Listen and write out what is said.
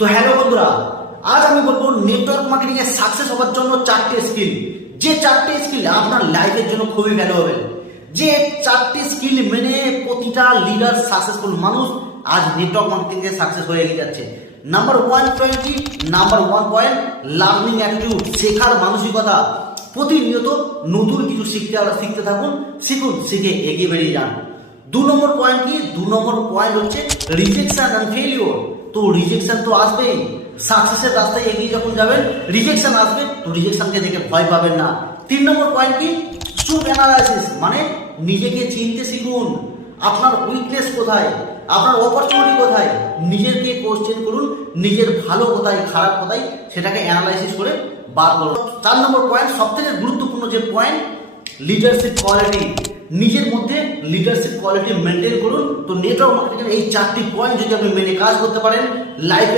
তো হ্যালো বন্ধুরা, আজ আমি বলবো নেটওয়ার্ক মার্কেটিং এ সাকসেস হওয়ার জন্য চারটে স্কিল, যে চারটে স্কিল আপনার লাইফের জন্য খুবই ভ্যালু হবে। যে চারটে স্কিল মেনে প্রতিটা লিডার সাকসেসফুল মানুষ আজ নেটওয়ার্ক মার্কেটিং এ সাকসেস হয়ে যাচ্ছে। নাম্বার ওয়ান পয়েন্ট কি? Number one point learning attitude, শেখার মানসিকতা। প্রতিনিয়ত নতুন কিছু শিখতে থাকুন, শিখে এগিয়ে বেরিয়ে যান। 2 নম্বর পয়েন্ট কি? 2 নম্বর পয়েন্ট হচ্ছে রিজেকশন এন্ড ফেলিওর। তো রিজেকশন তো আসবেই, সাকসেসের রাস্তায় এগিয়ে যখন যাবেন রিজেকশন আসবে, তো রিজেকশনকে দেখে ভয় পাবেন না। 3 নম্বর পয়েন্ট কি? স্ট্রুথ অ্যানালাইসিস, মানে নিজেকে চিনতে শিখুন। আপনার উইকনেস কোথায়, আপনার অপরচুনিটি কোথায়, নিজেকে কোশ্চেন করুন, নিজের ভালো কোথায় খারাপ কোথায় সেটাকে অ্যানালাইসিস করে বার করুন। 4 নম্বর পয়েন্ট, সব থেকে গুরুত্বপূর্ণ যে পয়েন্ট, লিডারশিপ কোয়ালিটি। নিজের মধ্যে লিডারশিপ কোয়ালিটি মেনটেন করুন। তো নেটওয়ার্ক মার্কেটিং এই 4টি পয়েন্ট যদি আপনি মেনে কাজ করতে পারেন, লাইফে